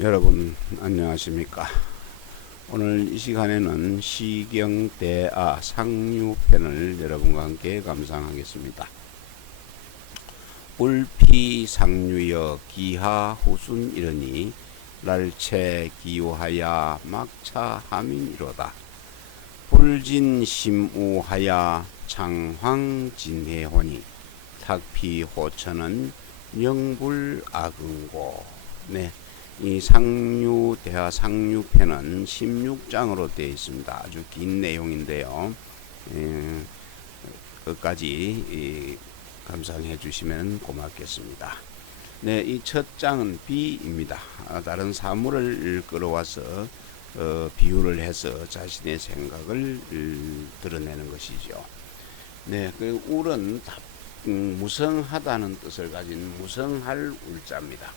여러분 안녕하십니까? 오늘 이 시간에는 시경대아 상류편을 여러분과 함께 감상하겠습니다. 울피상류여 기하후순 이르니 랄체 기우하야 막차 하민이로다. 불진심우하야 창황진해호니 탁피호천은 영불악응고. 네, 이 상류대하 상류편은 16장으로 되어 있습니다. 아주 긴 내용인데요. 끝까지 감상해 주시면 고맙겠습니다. 네, 이 첫 장은 비입니다. 다른 사물을 끌어와서 비유를 해서 자신의 생각을 드러내는 것이죠. 네, 그 울은 무성하다는 뜻을 가진 무성할 울자입니다.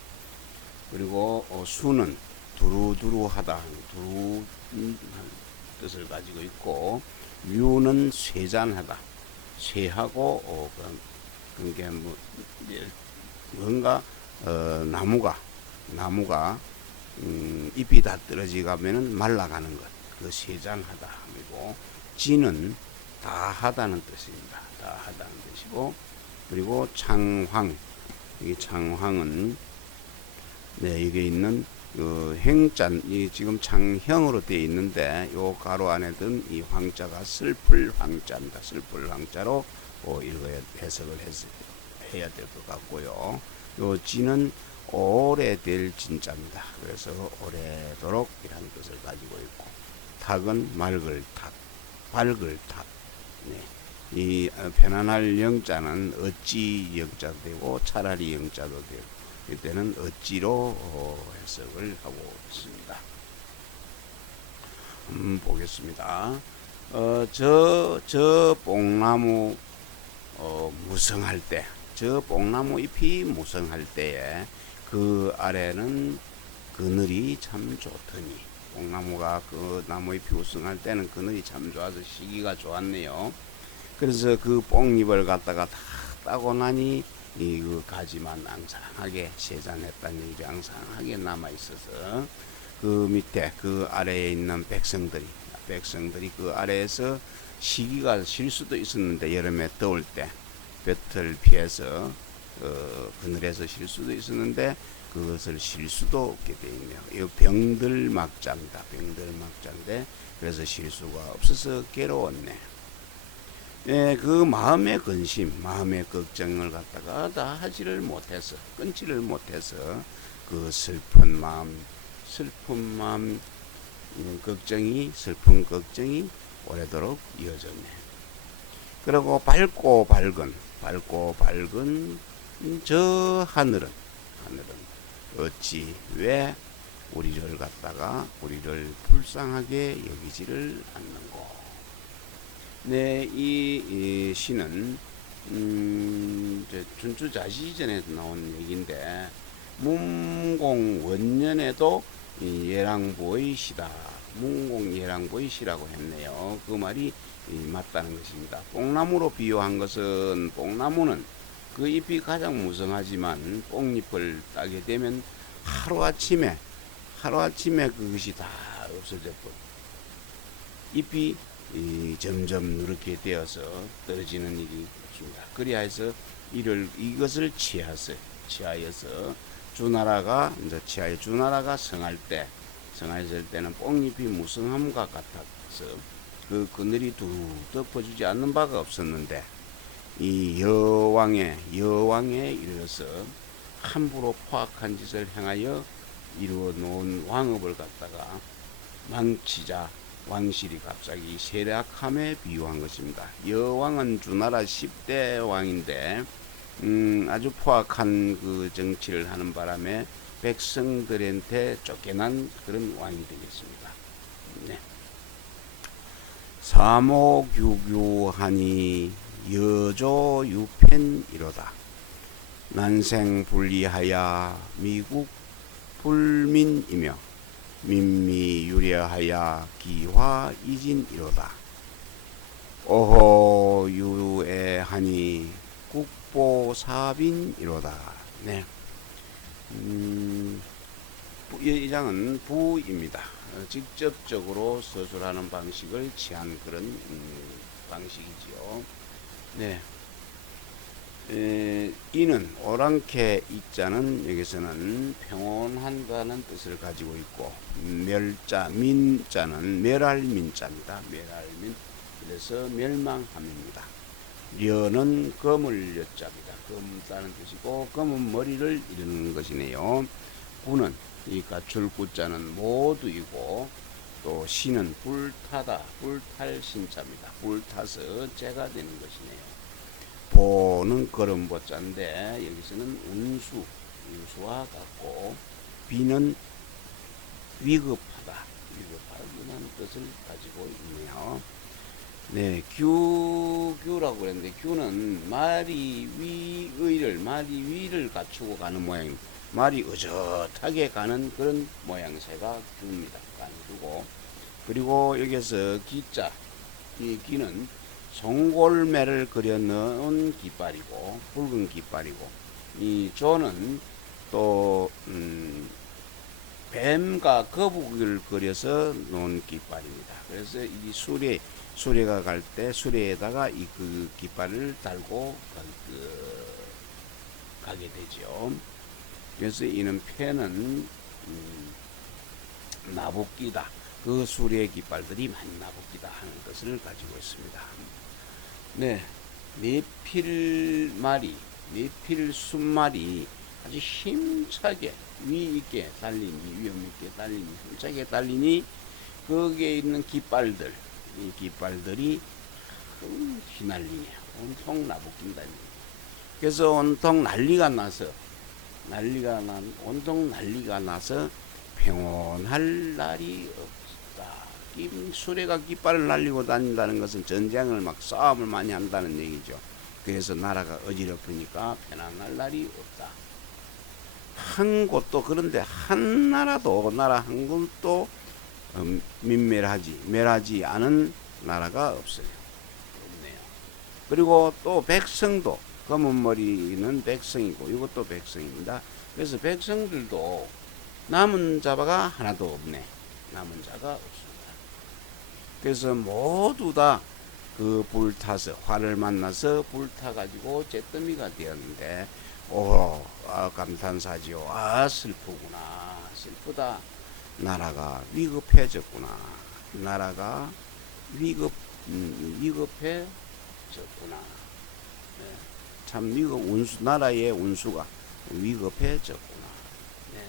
그리고 수는 두루두루하다, 두루 뜻을 가지고 있고, 류는 쇠잔하다, 쇠하고 그게 뭔가 나무가 잎이 다 떨어지가면은 말라가는 것, 그 쇠잔하다. 그리고 지는 다하다는 뜻입니다. 다하다는 뜻이고, 그리고 창황, 이 창황은 네, 이게 있는 행짠, 이 지금 창형으로 되어 있는데 요 가로 안에 든 이 황자가 슬플 황자입니다. 슬플 황자로 해석을 해야 될 것 같고요. 요 지는 오래될 진자입니다. 그래서 오래도록 이라는 뜻을 가지고 있고, 탁은 맑을 탁, 밝을 탁. 네. 이 편안할 영자는 어찌 영자도 되고 차라리 영자도 되고, 이때는 어찌로 해석을 하고 있습니다. 보겠습니다. 저 뽕나무 무성할 때, 저 뽕나무 잎이 무성할 때에 그 아래는 그늘이 참 좋더니, 뽕나무가 그 나무 잎이 무성할 때는 그늘이 참 좋아서 시기가 좋았네요. 그래서 그 뽕잎을 갖다가 다 따고 나니 그 가지만 앙상하게 세잔했다는 일이 앙상하게 남아 있어서 그 밑에 그 아래에 있는 백성들이 그 아래에서 시기가 쉴 수도 있었는데, 여름에 더울 때 볕을 피해서 그늘에서 쉴 수도 있었는데 그것을 쉴 수도 없게 되어 있네요. 이 병들막자입니다. 병들막자인데 그래서 쉴 수가 없어서 괴로웠네. 예, 그 마음의 근심, 마음의 걱정을 갖다가 다 하지를 못해서, 끊지를 못해서 그 슬픈 마음, 슬픈 걱정이 오래도록 이어졌네. 그리고 밝고 밝은 저 하늘은 어찌 왜 우리를 불쌍하게 여기지를 않는고. 네, 이 시는 춘추자시전에 나온 얘기인데, 문공 원년에도 예랑보의 시다, 문공예랑보의 시라고 했네요. 그 말이 맞다는 것입니다. 뽕나무로 비유한 것은, 뽕나무는 그 잎이 가장 무성하지만 뽕잎을 따게 되면 하루아침에 그것이 다 없어져 버려. 잎이 점점 누렇게 되어서 떨어지는 일이 있습니다. 그리하여서 이것을 취하여서 주나라가 성할 때는 뽕잎이 무성함과 같아서 그 그늘이 두 덮어주지 않는 바가 없었는데, 이 여왕에 이르러서 함부로 포악한 짓을 행하여 이루어 놓은 왕업을 갖다가 망치자 왕실이 갑자기 쇠락함에 비유한 것입니다. 여왕은 주나라 10대 왕인데 아주 포악한 그 정치를 하는 바람에 백성들한테 쫓겨난 그런 왕이 되겠습니다. 네. 사모규규하니 여조유편이로다. 난생불리하야 미국 불민이며 민미유려하야 기화이진이로다. 오호유애하니 국보사빈이로다. 네. 이 장은 부입니다. 직접적으로 서술하는 방식을 취한 그런 방식이지요. 네. 이는 오랑캐 이자는 여기서는 평온한다는 뜻을 가지고 있고, 멸자 민자는 멸할민자입니다. 멸할민, 그래서 멸망함입니다. 려는 검을 려자입니다. 검다는 뜻이고 검은 머리를 이루는 것이네요. 구는 이 가출구자는 모두이고, 또 시는 불타다, 불탈 신자입니다. 불타서 재가 되는 것이네요. 보는 걸음보자인데 여기서는 운수와 같고, 비는 위급하다, 위급하다는 뜻을 가지고 있네요. 네, 규라고 그랬는데, 규는 말이 위를 갖추고 가는 모양, 말이 의젓하게 가는 그런 모양새가 규입니다. 규고, 그리고 여기서 기자, 이 기는 송골매를 그려 넣은 깃발이고, 붉은 깃발이고, 이 조는 또 뱀과 거북이를 그려서 놓은 깃발입니다. 그래서 이 수레가 갈 때 수레에다가 이 그 깃발을 달고 가게 되죠. 그래서 이는 패는 나붓기다. 그 수레 깃발들이 많이 나붓기다 하는 것을 가지고 있습니다. 네, 네필 순말이 아주 힘차게 위있게 달리니, 위험있게 달리니, 힘차게 달리니, 거기에 있는 깃발들, 이 깃발들이 휘날리네요. 온통 나붓긴다. 그래서 온통 난리가 나서 평온할 날이 없다. 수레가 깃발을 날리고 다닌다는 것은 전쟁을 막 싸움을 많이 한다는 얘기죠. 그래서 나라가 어지럽으니까 편안할 날이 없다. 한 곳도, 그런데 한 나라도, 나라 한 곳도 멸하지 않은 나라가 없어요. 없네요. 그리고 또 백성도, 검은 머리는 백성이고 이것도 백성입니다. 그래서 백성들도 남은 자가 하나도 없네. 남은 자가 없습니다. 그래서 모두 다 그 불타서, 화를 만나서 불타가지고 잿더미가 되었는데, 감탄사지요. 슬프구나, 슬프다. 나라가 위급해졌구나. 나라가 위급해졌구나. 네. 참 나라의 운수가 위급해졌구나. 네.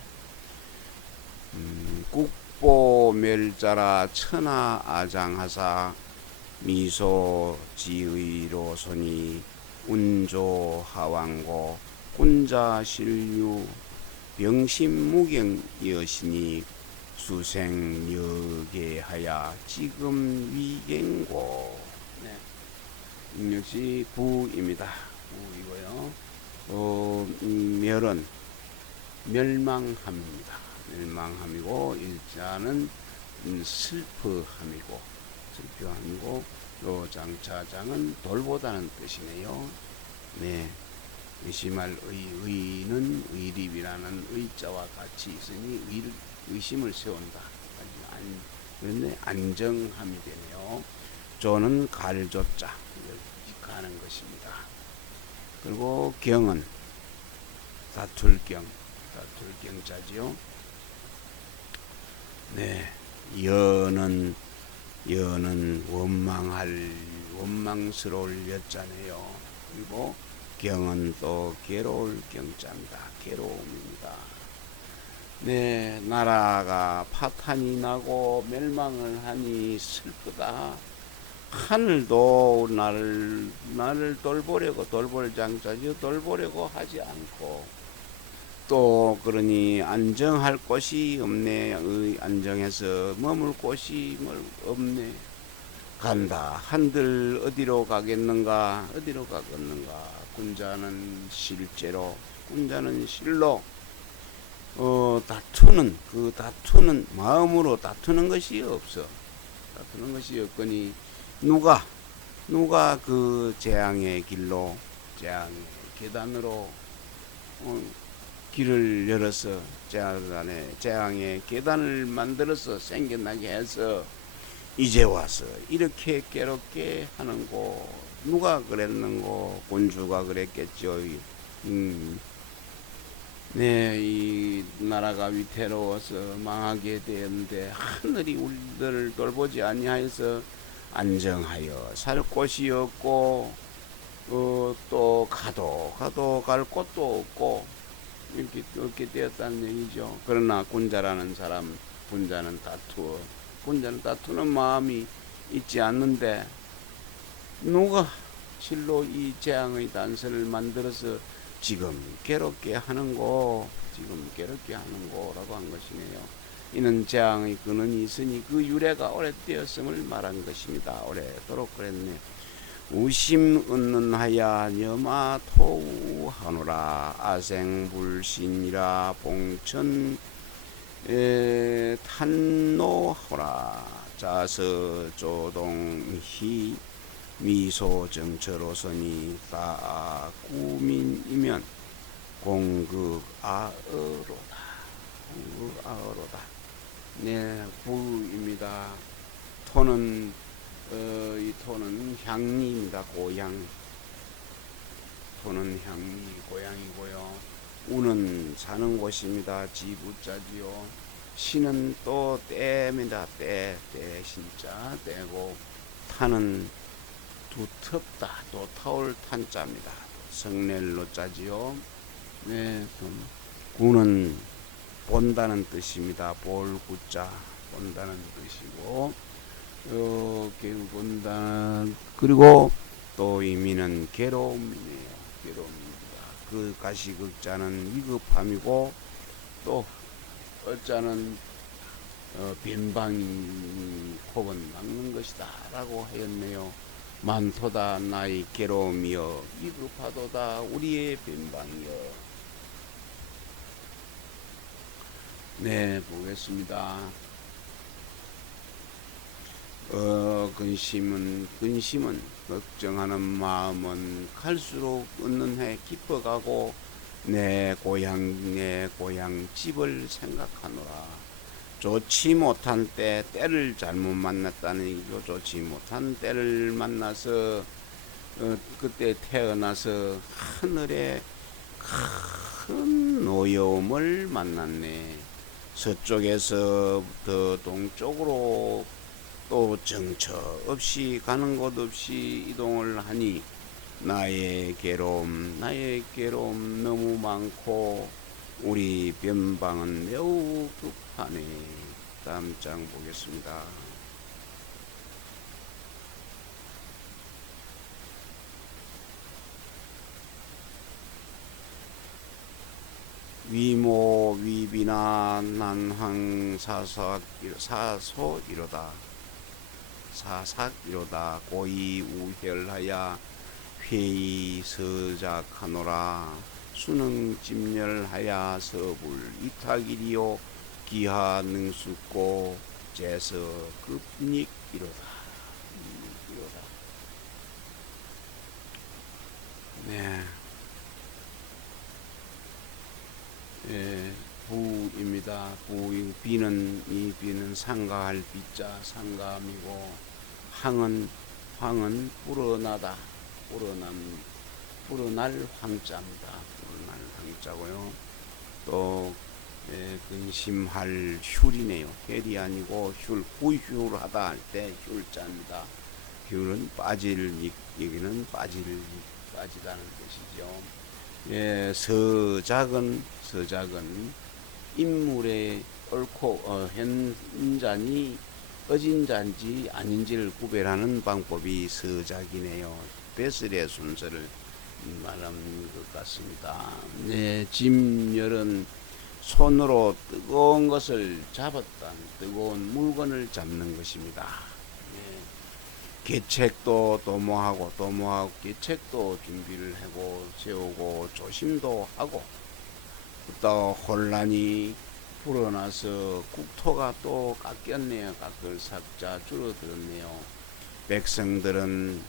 국보멸자라 천하아장하사 미소지의로소니 운조하왕고 군자실류 병심무경여시니 수생여계하야 지금 위갱고. 네. 역시 부입니다. 부이고요. 멸은 멸망함입니다. 멸망함이고, 일자는 슬퍼함이고, 요 장차장은 돌보다는 뜻이네요. 네. 의심할 의는 의립이라는 의자와 같이 있으니 의심을 세운다. 그런데 안정함이 되네요. 조는 갈조자, 가는 것입니다. 그리고 경은 다툴경자지요. 네. 여는 원망스러울 여자네요. 그리고 경은 또 괴로울 경자입니다. 괴로움입니다. 네, 나라가 파탄이 나고 멸망을 하니 슬프다. 하늘도 나를 돌볼 장자지 돌보려고 하지 않고, 또 그러니 안정할 곳이 없네. 안정해서 머물 곳이 없네. 간다 한들 어디로 가겠는가. 군자는 실로 다투는 마음으로 다투는 것이 없어. 다투는 것이 없거니 누가 그 재앙의 길로, 재앙의 계단으로 길을 열어서 재앙의 계단을 만들어서 생겨나게 해서 이제 와서 이렇게 괴롭게 하는고. 누가 그랬는고? 군주가 그랬겠죠. 네, 이 나라가 위태로워서 망하게 되었는데 하늘이 우리들을 돌보지 아니하여서 안정하여 살 곳이 없고 또 가도 갈 곳도 없고 이렇게 되었다는 얘기죠. 그러나 군자는 다투는 마음이 있지 않는데 누가 실로 이 재앙의 단서를 만들어서 지금 괴롭게 하는고라고 한 것이네요. 이는 재앙의 근원이 있으니 그 유래가 오래되었음을 말한 것입니다. 오래도록 그랬네. 우심 은는하야 녀마 토우하노라. 아생불신이라 봉천 탄노하라. 자서조동희 미소정처로서니 다꾸민이면 공극아어로다. 네, 부입니다. 토는 이 토는 향리입니다. 고향. 토는 향리, 고향이고요. 우는 사는 곳입니다. 지부자지요. 시는 또 때입니다. 때 진짜 때고. 타는 두텁다. 또 타올 탄자입니다. 성낼로 짜지요. 네, 구는 본다는 뜻입니다. 볼 구자 본다는 뜻이고, 본다. 그리고 또 의미는 괴로움이네요. 괴로움입니다. 그 가시극자는 위급함이고, 또 어자는 빈방이 혹은 막는 것이다 라고 하였네요. 많도다 나의 괴로움이여 위급하도다 우리의 빈방이여. 네, 보겠습니다. 근심은 걱정하는 마음은 갈수록 얻는 해 깊어가고 내 고향 집을 생각하노라. 좋지 못한 때를 잘못 만났다는 얘기죠. 좋지 못한 때를 만나서 그때 태어나서 하늘에 큰 노여움을 만났네. 서쪽에서부터 동쪽으로 또 정처 없이 가는 곳 없이 이동을 하니 나의 괴로움 너무 많고 우리 변방은 매우 급하네. 다음 장 보겠습니다. 위모 위비나 난황 사삭이로다 고이 우혈하야 회의 서작하노라. 수능 집렬하야 서불 이탁이리요 기하 능숙고 제서 급닉이로다. 네. 예, 부입니다. 비는 상가할 비자 상가함이고, 황은 불어나다. 불어날 황자입니다. 불어날 황자고요. 또 근심할 휼이네요. 혈이 아니고 구휼하다 할 때 휼자입니다. 휼은 여기는 빠지다는 뜻이죠. 예, 서작은 인물의 옳고 현자니 어진 자인지 아닌지를 구별하는 방법이 서작이네요. 배설의 순서를 말하는 것 같습니다. 네, 짐열은 손으로 뜨거운 것을 잡았다. 뜨거운 물건을 잡는 것입니다. 네, 계책도 도모하고 계책도 준비를 하고 세우고 조심도 하고, 또 혼란이 불어나서 국토가 또 깎였네요. 깎을 삭자 줄어들었네요. 백성들은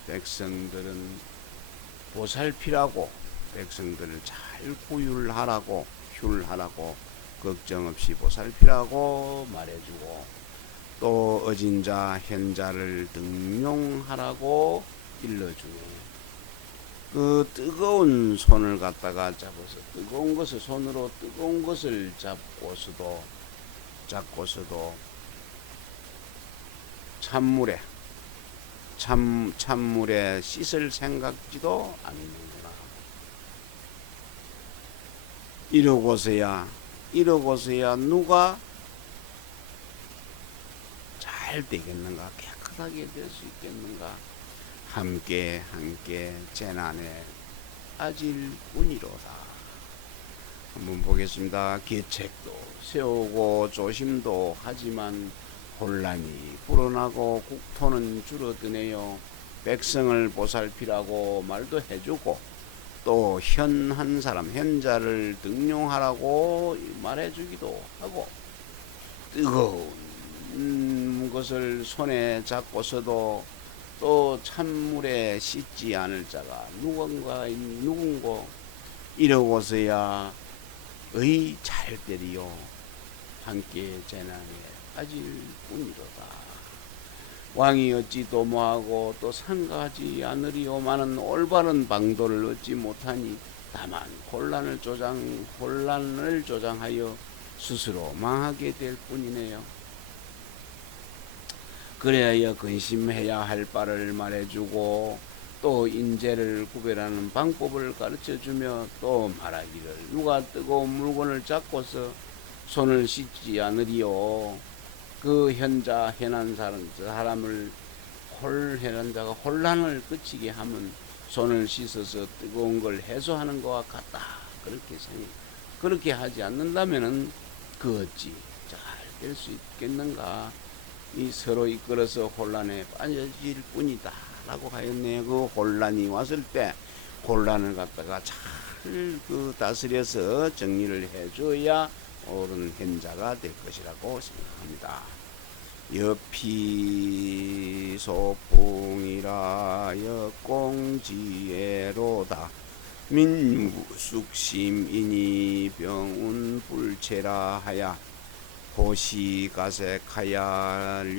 보살피라고 백성들을 잘 구휼하라고 휼하라고 걱정 없이 보살피라고 말해주고, 또 어진 자 현자를 등용하라고 일러주네. 그 뜨거운 손을 갖다가 잡아서 뜨거운 것을 손으로 뜨거운 것을 잡고서도 찬물에 씻을 생각지도 않는구나. 이러고서야 누가 잘 되겠는가, 깨끗하게 될 수 있겠는가. 함께 재난에 빠질 뿐이로다. 한번 보겠습니다. 계책도 세우고 조심도 하지만 혼란이 불어나고 국토는 줄어드네요. 백성을 보살피라고 말도 해주고, 또 현자를 등용하라고 말해주기도 하고, 뜨거운 것을 손에 잡고서도 또 찬물에 씻지 않을 자가 누군고. 이러고서야 잘 되리요. 함께 재난에 빠질 뿐이로다. 왕이 어찌 도모하고 또 상가하지 않으리오마는 올바른 방도를 얻지 못하니 다만 혼란을 조장하여 스스로 망하게 될 뿐이네요. 그래야 근심해야 할 바를 말해주고, 또 인재를 구별하는 방법을 가르쳐주며, 또 말하기를 누가 뜨거운 물건을 잡고서 손을 씻지 않으리요. 그 현한 사람을 현한 자가 혼란을 그치게 하면 손을 씻어서 뜨거운 걸 해소하는 것과 같다. 그렇게 하지 않는다면은 그 어찌 잘 될 수 있겠는가. 이 서로 이끌어서 혼란에 빠질 뿐이다 라고 하였네요. 그 혼란이 왔을 때 혼란을 갖다가 잘 다스려서 정리를 해줘야 옳은 현자가 될 것이라고 생각합니다. 여피 소풍이라 역공지애로다. 민무숙심이니 병운불체라 하야. 고시가색하야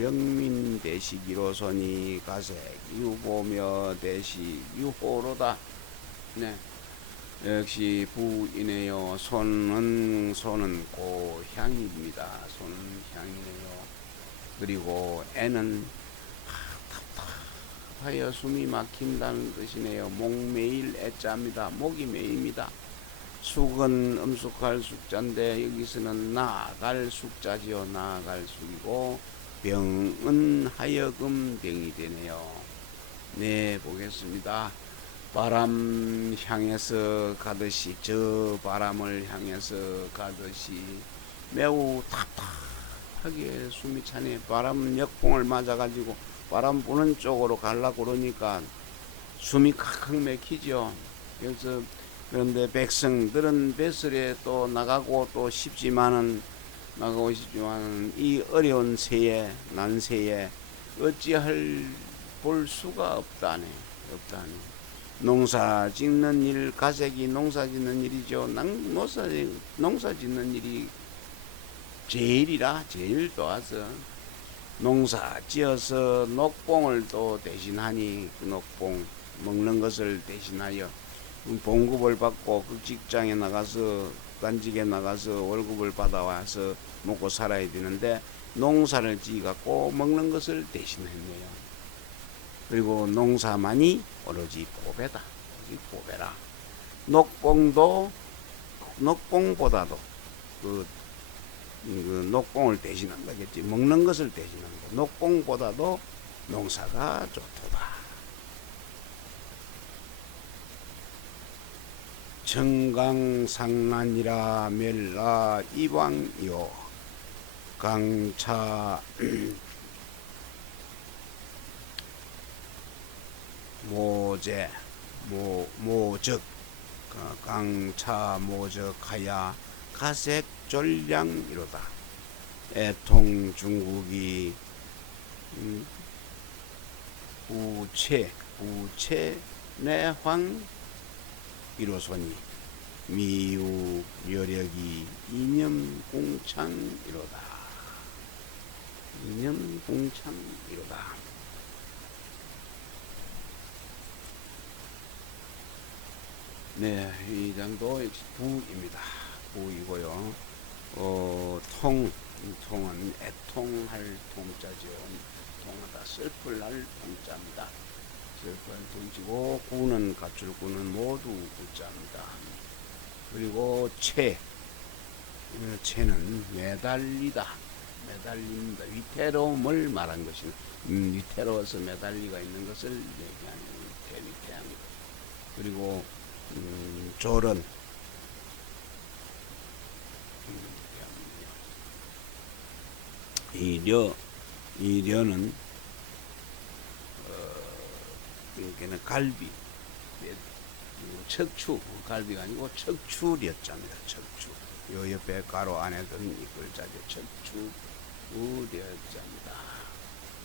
영민대식이로소니 가색 유보며 대식 유호로다. 네, 역시 부이네요. 손은 고향입니다. 손은 향이네요. 그리고 애는 답답하여 숨이 막힌다는 뜻이네요. 목매일 애자입니다. 목이 메입니다. 숙은 음숙할 숙자인데 여기서는 나아갈 숙자지요. 나아갈 숙이고, 병은 하여금 병이 되네요. 네, 보겠습니다. 바람 향해서 가듯이, 저 바람을 향해서 가듯이 매우 답답하게 숨이 차네. 바람 역풍을 맞아가지고 바람 부는 쪽으로 가려고 그러니까 숨이 칵칵 막히죠. 그런데 백성들은 뱃설에 또 나가고 싶지만은 이 어려운 난세에 어찌할 볼 수가 없다네. 농사 짓는 일, 가색이 농사 짓는 일이죠. 농사 짓는 일이 제일 좋아서 농사 지어서 녹봉을 또 대신하니, 그 녹봉 먹는 것을 대신하여 봉급을 받고 그 직장에 나가서 단직에 나가서 월급을 받아와서 먹고 살아야 되는데 농사를 지어갖고 먹는 것을 대신했네요. 그리고 농사만이 오로지 보배다. 보배라. 녹봉보다도 그 녹봉을 대신한다겠지. 먹는 것을 대신한다. 녹봉보다도 농사가 좋도다. 청강상난이라 멸라 이방요. 강차 모적 강차 모적하야 가색졸량이로다. 애통 중국이 우체 내황 이로소니 미유 여력이 이념공창이로다. 이념공창이로다. 네, 이 장도 역시 부입니다. 부이고요. 통은 애통할 통자죠. 통하다 슬플 날 통자입니다. 슬플 통지고 구는 가출구는 모두 구자입니다. 그리고 채는 매달리다, 매달린다, 위태로움을 말한 것입니다. 위태로워서 매달리가 있는 것을 얘기하는 위태합니다. 그리고 졸은 이려는 여기는 갈비, 척추, 갈비가 아니고 척추려자입니다. 척추. 요 옆에 가로 안에 들은 이 글자죠. 척추려자입니다.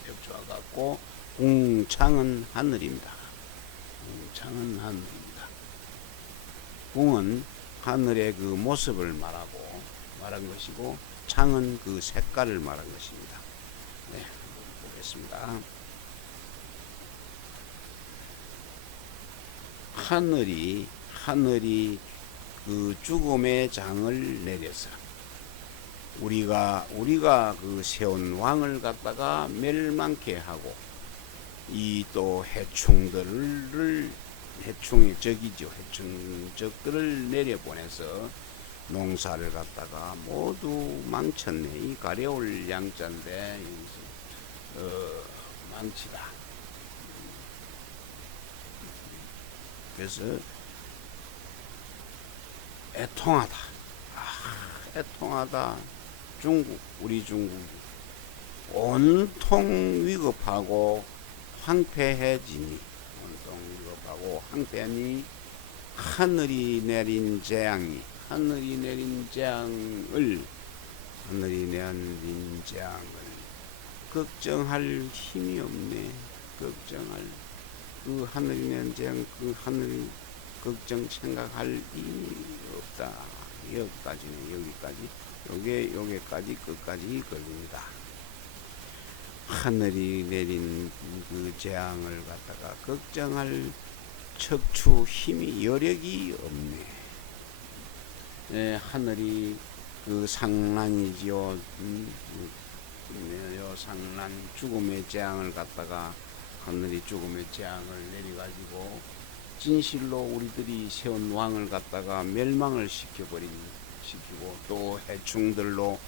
척추와 같고 궁창은 하늘입니다. 궁창은 하늘입니다. 궁은 하늘의 그 모습을 말한 것이고 창은 그 색깔을 말한 것입니다. 네, 보겠습니다. 하늘이 그 죽음의 장을 내려서 우리가 그 세운 왕을 갖다가 멸망케 하고 이 또 해충의 적이죠. 해충적들을 내려보내서 농사를 갖다가 모두 망쳤네. 이 가려울 양자인데 망치다. 그래서 애통하다. 애통하다. 우리 중국이 온통 위급하고 황폐해지니, 온통 위급하고 황폐하니 하늘이 내린 재앙을 걱정할 힘이 없네. 걱정할 그 하늘이 내린 재앙, 그 하늘 걱정 생각할 힘이 없다. 여기까지는 여기까지 끝까지 걸립니다. 하늘이 내린 그 재앙을 갖다가 걱정할 척추 힘이 여력이 없네. 네, 하늘이 그 상난이지요. 상난 죽음의 재앙을 갖다가 하늘이 죽음의 재앙을 내려가지고 진실로 우리들이 세운 왕을 갖다가 멸망을 시키고 또 해충들로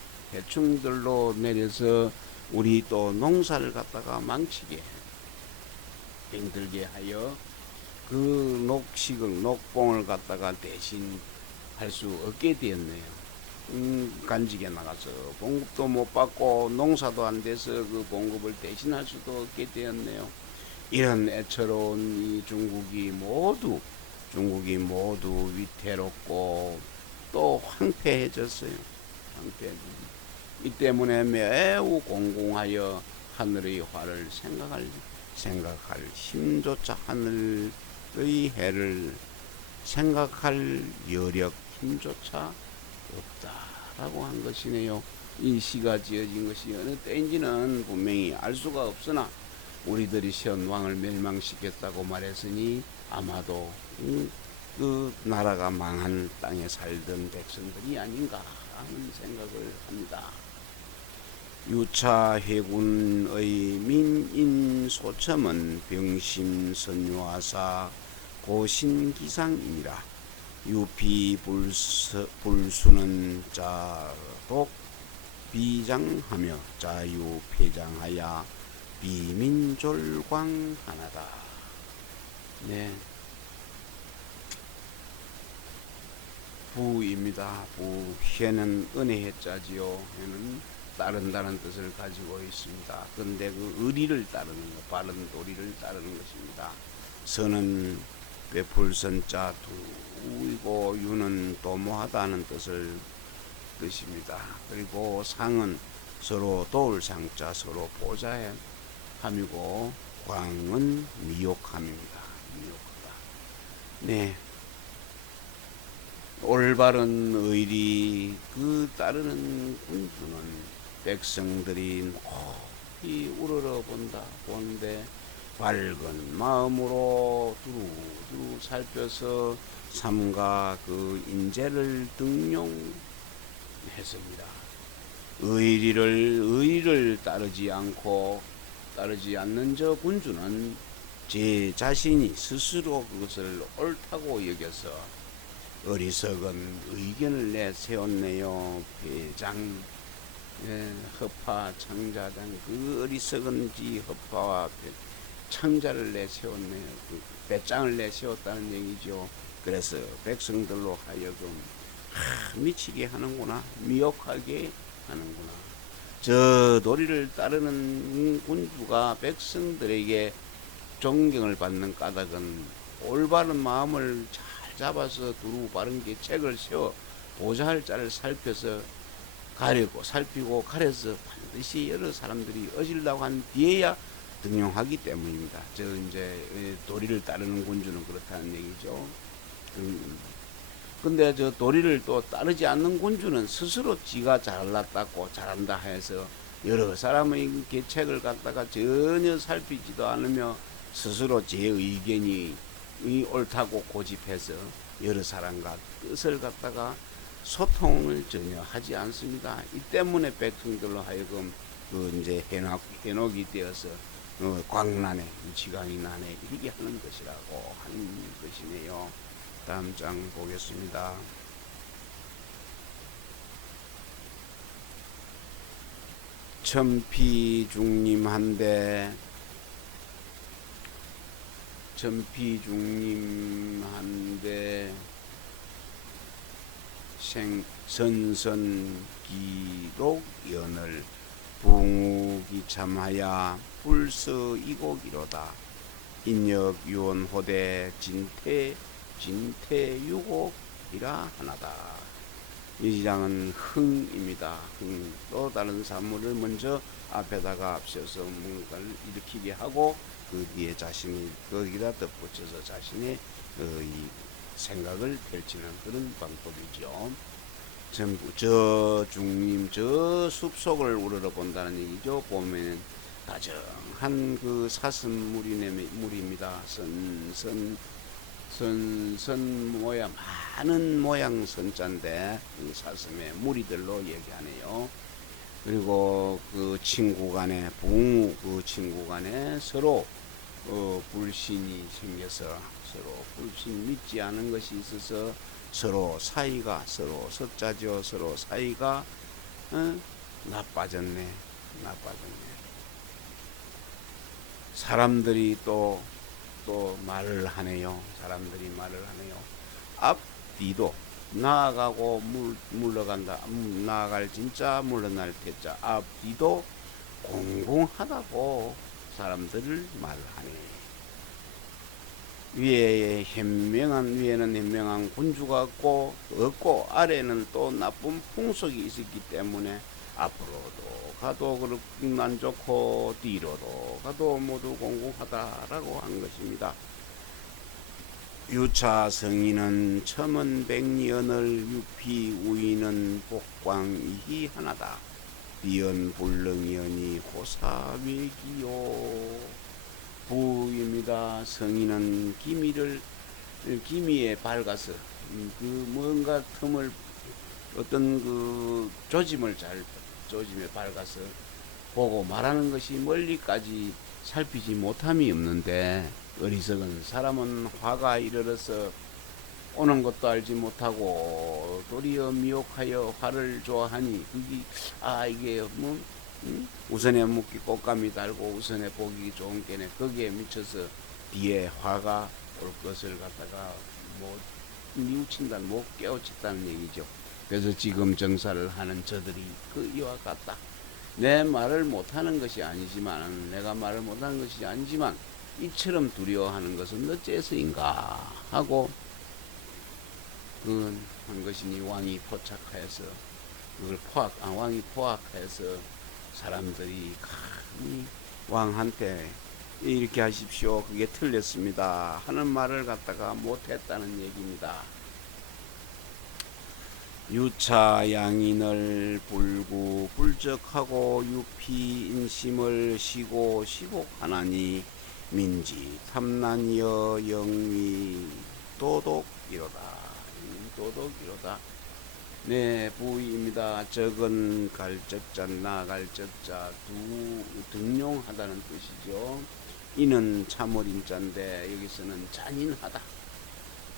내려서 우리 또 농사를 갖다가 망치게 힘들게 하여 그 녹봉을 갖다가 대신 할 수 없게 되었네요. 간직에 나가서 봉급도 못 받고 농사도 안 돼서 그 봉급을 대신할 수도 없게 되었네요. 이런 애처로운 이 중국이 모두 위태롭고 또 황폐해졌어요. 이 때문에 매우 공공하여 하늘의 화를 생각할 힘조차, 하늘의 해를 생각할 여력, 힘조차 없다라고 한 것이네요. 이 시가 지어진 것이 어느 때인지는 분명히 알 수가 없으나 우리들이 세운 왕을 멸망시켰다고 말했으니 아마도 그 나라가 망한 땅에 살던 백성들이 아닌가 하는 생각을 합니다. 유차 해군의 민인소첨은 병심선유하사 고신기상이니라. 유피불수는 자독 비장하며 자유폐장하여 비민졸광하나다. 네, 부입니다. 부. 해는 은혜의 자지요. 해는 다른 뜻을 가지고 있습니다. 근데 그 의리를 따르는 것, 바른 도리를 따르는 것입니다. 선은 베풀선자 두이고 유는 도모하다는 뜻입니다. 그리고 상은 서로 도울 상자, 서로 보좌함이고 광은 미혹함입니다. 미혹하다. 네, 올바른 의리 그 따르는 군주는 백성들이 높이 우러러 보는데 밝은 마음으로 두루두루 살펴서 삼가 그 인재를 등용했습니다. 의리를 따르지 않는 저 군주는 제 자신이 스스로 그것을 옳다고 여겨서 어리석은 의견을 내세웠네요. 배장 허파 창자장 그 어리석은 허파와 창자를 내세웠네요. 그 배짱을 내세웠다는 얘기죠. 그래서 백성들로 하여금 미치게 하는구나, 미혹하게 하는구나. 저 도리를 따르는 군주가 백성들에게 존경을 받는 까닭은 올바른 마음을 잘 잡아서 두루 바른 계책을 세워 보좌할 자를 살펴서 살피고 가려서 반드시 여러 사람들이 어질라고 한 뒤에야 등용하기 때문입니다. 저 이제 도리를 따르는 군주는 그렇다는 얘기죠. 근데 저 도리를 또 따르지 않는 군주는 스스로 지가 잘났다고 잘한다 해서 여러 사람의 계책을 갖다가 전혀 살피지도 않으며 스스로 제 의견이 옳다고 고집해서 여러 사람과 뜻을 갖다가 소통을 전혀 하지 않습니다. 이 때문에 백성들로 하여금 그 이제 해녹이 되어서 광란에 지강이 나네 이렇게 하는 것이라고 하는 것이네요. 다음 장 보겠습니다. 천피중림한데 선선기록 연을 붕욱이 참하야 불서이곡이로다. 인역유언호대 진태유곡이라 하나다. 이 장은 흥입니다. 또 다른 사물을 먼저 앞에다가 앞서서 뭔가를 일으키게 하고 그 뒤에 자신이 거기다 덧붙여서 자신의 이 생각을 펼치는 그런 방법이죠. 전부 저 중림 저 숲속을 우러러 본다는 얘기죠. 보면 다정한 그 사슴물입니다. 선선 모양 많은 모양 선자인데 그 사슴의 무리들로 얘기하네요. 그리고 그 친구 간에 그 친구 간에 서로 불신이 생겨서 서로 불신 믿지 않은 것이 있어서 서로 섞자죠. 서로 사이가 나빠졌네. 사람들이 또 말을 하네요. 앞뒤도 나아가고 물러간다. 나아갈 진짜 물러날 태자. 앞뒤도 공공하다고 사람들을 말하네. 위에는 현명한 군주가 없고 아래는 또 나쁜 풍속이 있었기 때문에 앞으로도 가도 그렇게 안 좋고 뒤로도 가도 모두 공공하다라고 한 것입니다. 유차 성인은 첨언백리언을 유피 우이는 복광이히 하나다. 비언불능이언이 호사외기요. 부입니다. 성인은 기미에 밝아서 그 뭔가 틈을 어떤 그 조짐에 밝아서 보고 말하는 것이 멀리까지 살피지 못함이 없는데 어리석은 사람은 화가 이르러서 오는 것도 알지 못하고 도리어 미혹하여 화를 좋아하니 이게 우선에 묵기 꽃감이 달고 우선에 보기 좋은 게네 거기에 미쳐서 뒤에 화가 올 것을 갖다가 뉘우친다는 못 깨우친다는 얘기죠. 그래서 지금 정사를 하는 저들이 이와 같다. 내가 말을 못하는 것이 아니지만 이처럼 두려워하는 것은 어째서인가 하고 한 것이니 왕이 포착하여서 왕이 포악해서 사람들이 감히 왕한테 이렇게 하십시오. 그게 틀렸습니다. 하는 말을 갖다가 못했다는 얘기입니다. 유차 양인을 불구 불적하고 유피 인심을 시고 시복하나니 민지 탐난여 영위 도덕이로다. 도덕이로다. 네, 부의입니다. 적은 갈적자 나갈적자 두 등용하다는 뜻이죠. 이는 참어린자인데 여기서는 잔인하다.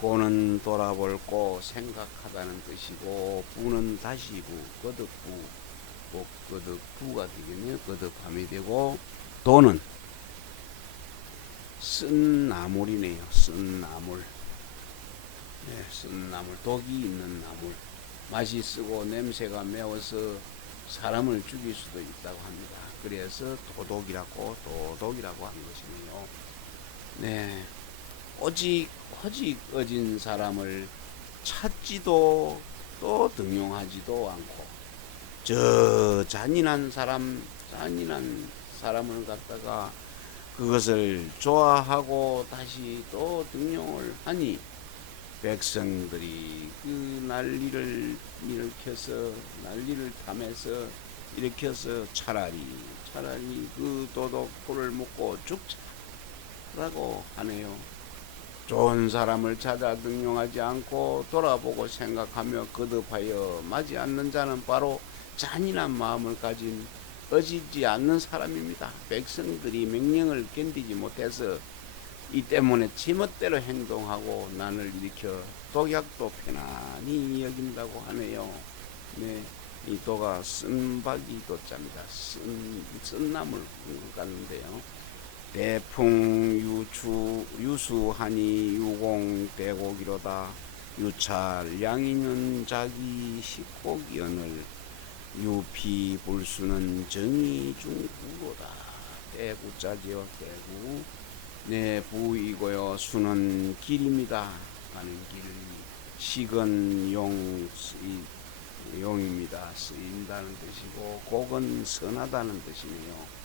고는 돌아볼고 생각하다는 뜻이고 부는 다시 부 거듭부 거듭부가 되겠네요. 거듭함이 되고 도는 쓴 나물이네요. 쓴 나물. 네, 쓴 나물, 독이 있는 나물. 맛이 쓰고 냄새가 매워서 사람을 죽일 수도 있다고 합니다. 그래서 도독이라고 한 것이네요. 네, 오직 어진 사람을 찾지도 또 등용하지도 않고 저 잔인한 사람을 갖다가 그것을 좋아하고 다시 또 등용을 하니 백성들이 그 난리를 탐해서 일으켜서 차라리 그 도둑불을 먹고 죽자라고 하네요. 좋은 사람을 찾아 등용하지 않고 돌아보고 생각하며 거듭하여 맞지 않는 자는 바로 잔인한 마음을 가진 어지지 않는 사람입니다. 백성들이 명령을 견디지 못해서 이 때문에 지멋대로 행동하고 난을 일으켜 독약도 편안히 여긴다고 하네요. 네, 이 도가 쓴박이 도자입니다. 쓴나물 같은데요. 대풍 유수하니 유공대곡이로다. 유찰 양이는 자기 식곡연을 유피 불수는 정의중구로다. 대구자지요. 대구. 네, 부이고요. 수는 길입니다. 가는 길. 식은 용입니다. 쓰인다는 뜻이고 곡은 선하다는 뜻이네요.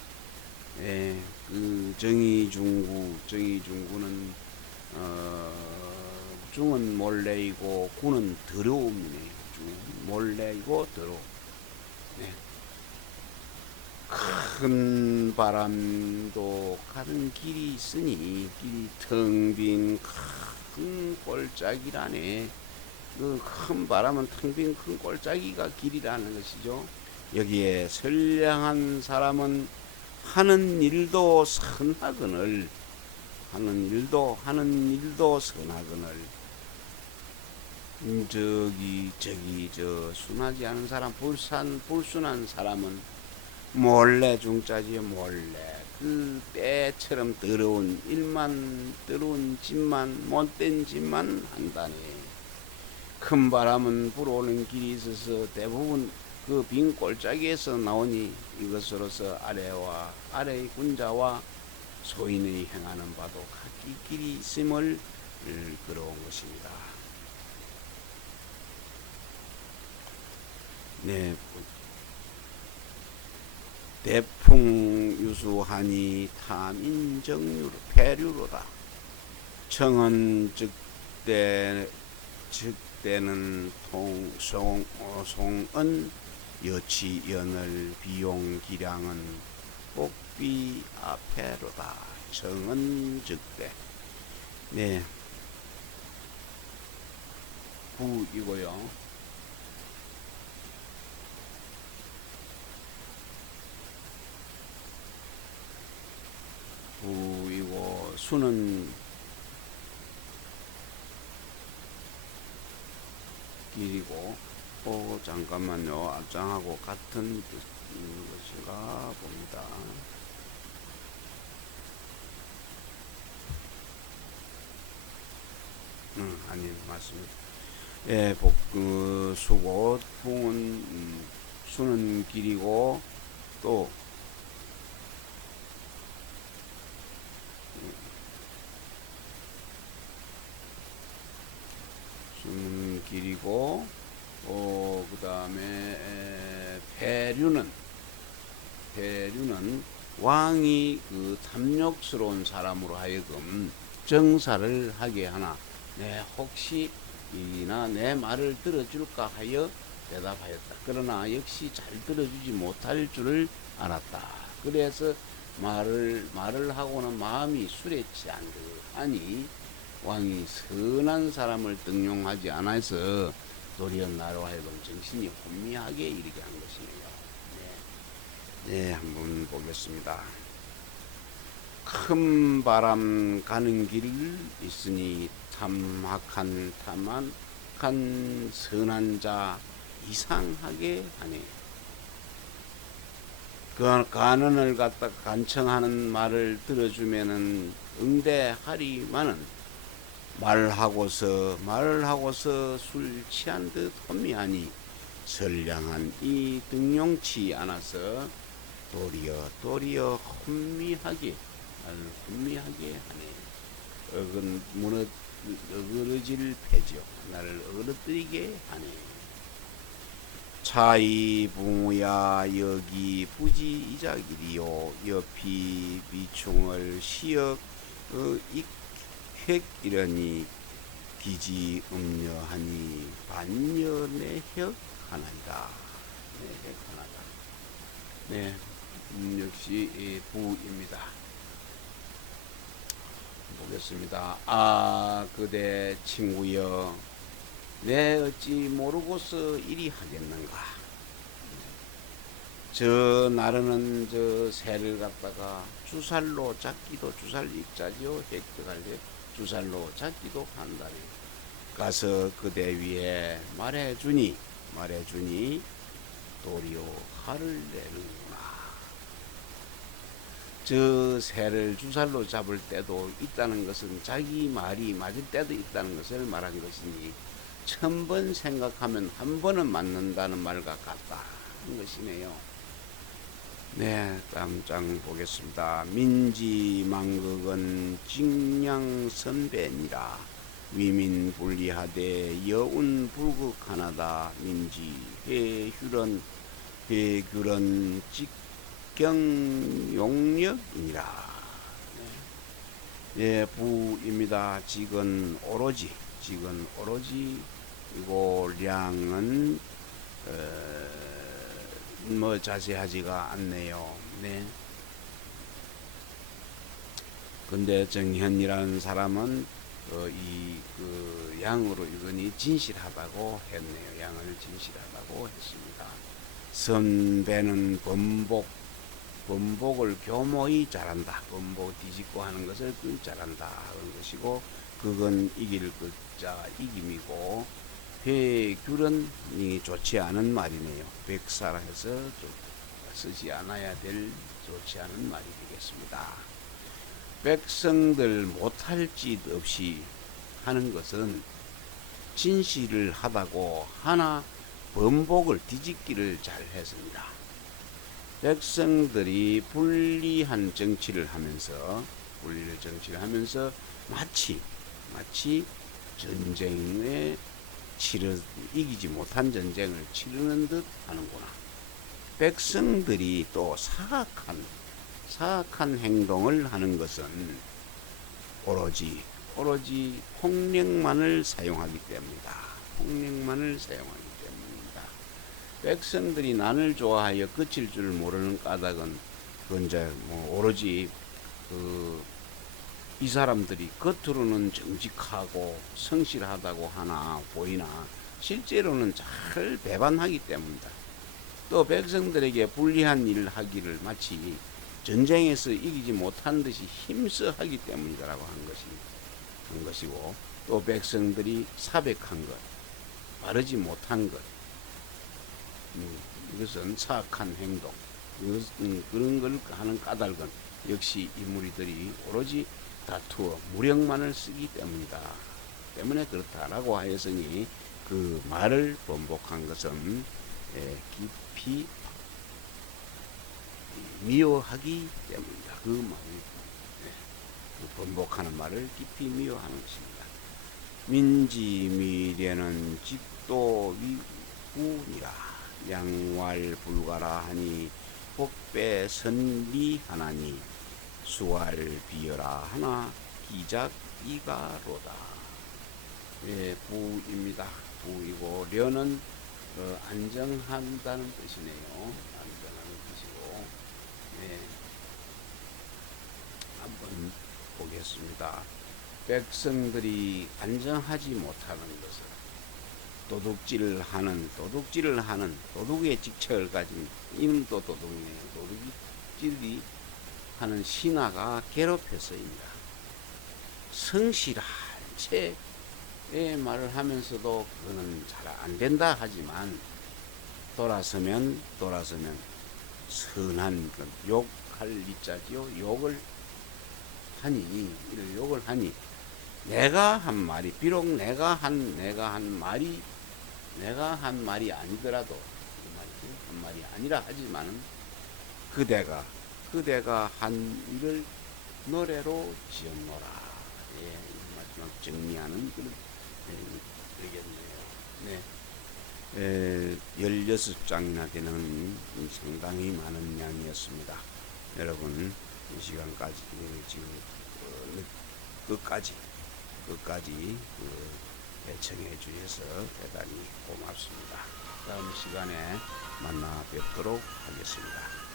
네, 그 정의중구는 중은 몰래이고 구는 더러움이네요. 몰래이고 더러움. 네. 큰 바람도 가는 길이 있으니 길이 텅 빈 큰 꼴짝이라네. 그 큰 바람은 텅 빈 큰 꼴짝이가 길이라는 것이죠. 여기에 선량한 사람은 하는 일도 선하거늘 하는 일도 선하거늘 저 순하지 않은 사람 불순한 사람은 몰래 중짜지 몰래 그 때처럼 더러운 짓만 못된 짓만 한다네. 큰 바람은 불어오는 길이 있어서 대부분 그 빈 꼴짜기에서 나오니 이것으로서 아래의 군자와 소인의 행하는 바도 각기 길이 있음을 끌어온 것입니다. 네, 대풍 유수하니 탐인정류 폐류로다. 청은 즉대는 송은 여치연을 비용 기량은 복비 앞에로다. 청은 즉대. 네, 구이고요. 구이고 수는 길이고 잠깐만요. 앞장하고 같은 것인가 봅니다. 아니 맞습니다. 예, 수고 수는 길이고 또 수는 길이고 그 다음에 배류는 왕이 그 탐욕스러운 사람으로 하여금 정사를 하게 하나. 네, 혹시 이나 내 말을 들어줄까 하여 대답하였다. 그러나 역시 잘 들어주지 못할 줄을 알았다. 그래서 말을 하고는 마음이 술에 취한 듯하니 왕이 선한 사람을 등용하지 않아서 도리어 나로 하여금 정신이 혼미하게 이르게 한 것이네요. 네, 한번 보겠습니다. 큰 바람 가는 길 있으니 탐악한 선한 자 이상하게 하네. 그 간언을 갖다 간청하는 말을 들어주면은 응대하리만은 말하고서 술 취한 듯 혼미하니 선량한 이 등용치 않아서 도리어 혼미하게 하네. 어그러질 패죠. 나를 어그러뜨리게 하네. 차이 붕우야 여기 부지 이자길이요 옆이 미충을 시역 익획이러니 기지 음녀하니 반년의 혁 하나이다. 네, 하나다. 네, 역시 부입니다. 보겠습니다. 아 그대 친구여 내 어찌 모르고서 이리 하겠는가. 저 나르는 저 새를 갖다가 주살로 잡기도 주살 입자지요 획득할 때 주살로 잡기도 한다니. 가서 그대 위에 말해주니 도리어 화를 내는구나. 저 새를 주살로 잡을 때도 있다는 것은 자기 말이 맞을 때도 있다는 것을 말한 것이니 1000번 생각하면 한 번은 맞는다는 말과 같다는 것이네요. 네, 다음 장 보겠습니다. 민지망극은 직량선배니라 위민불리하되 여운불극하나다. 민지 회규런 직경용력이니라. 네, 부입니다. 직은 오로지 이고 량은 뭐 자세하지가 않네요. 네. 근데 정현이라는 사람은 그 양으로 이거니 진실하다고 했네요. 양을 진실하다고 했습니다. 선배는 번복을 교모히 잘한다. 번복 뒤집고 하는 것을 잘한다 그런 것이고, 그건 이길 것자 이김이고, 회귤은 좋지 않은 말이네요. 백사라 해서 쓰지 않아야 될 좋지 않은 말이 되겠습니다. 백성들 못할 짓 없이 하는 것은 진실을 하다고 하나 번복을 뒤집기를 잘 했습니다. 백성들이 불리한 정치를 하면서 마치 전쟁에 이기지 못한 전쟁을 치르는 듯 하는구나. 백성들이 또 사악한 행동을 하는 것은 오로지 폭력만을 사용하기 때문이다. 백성들이 나를 좋아하여 그칠 줄 모르는 까닭은 그건 이제 오로지 이 사람들이 겉으로는 정직하고 성실하다고 하나 보이나 실제로는 잘 배반하기 때문이다. 또 백성들에게 불리한 일을 하기를 마치 전쟁에서 이기지 못한 듯이 힘써 하기 때문이다라고 한 것이고, 또 백성들이 사백한 것, 바르지 못한 것, 이것은 사악한 행동, 그런 걸 하는 까닭은 역시 이 무리들이 오로지 다투어 무력만을 쓰기 때문에 그렇다라고 하였으니 그 말을 번복한 것은 깊이 미워하기 때문이다. 그 말이 번복하는 말을 깊이 미워하는 것입니다. 민지미래는 집도 위구니라. 양왈불가라 하니 복배 선리하나니 수활 비여라 하나 기작 이가로다. 예, 부입니다. 부이고 려는 안정한다는 뜻이네요. 안정하는 뜻이고 예, 한번 보겠습니다. 백성들이 안정하지 못하는 것을 도둑질을 하는 도둑의 직책을 가진 이름도 도둑이네요. 도둑질이 하는 신하가 괴롭혀서입니다. 성실한 채의 말을 하면서도 그거는 잘 안 된다 하지만 돌아서면 선한 욕할 리자지요. 욕을 하니 내가 한 말이 비록 내가 한 말이 아니더라도 한 말이 아니라 하지만은 그대가 한 일을 노래로 지었노라. 예, 마지막 정리하는 그런 되겠네요. 네. 16장이나 되는 상당히 많은 양이었습니다. 여러분 이 시간까지 지금 끝까지 애청해 주셔서 대단히 고맙습니다. 다음 시간에 만나 뵙도록 하겠습니다.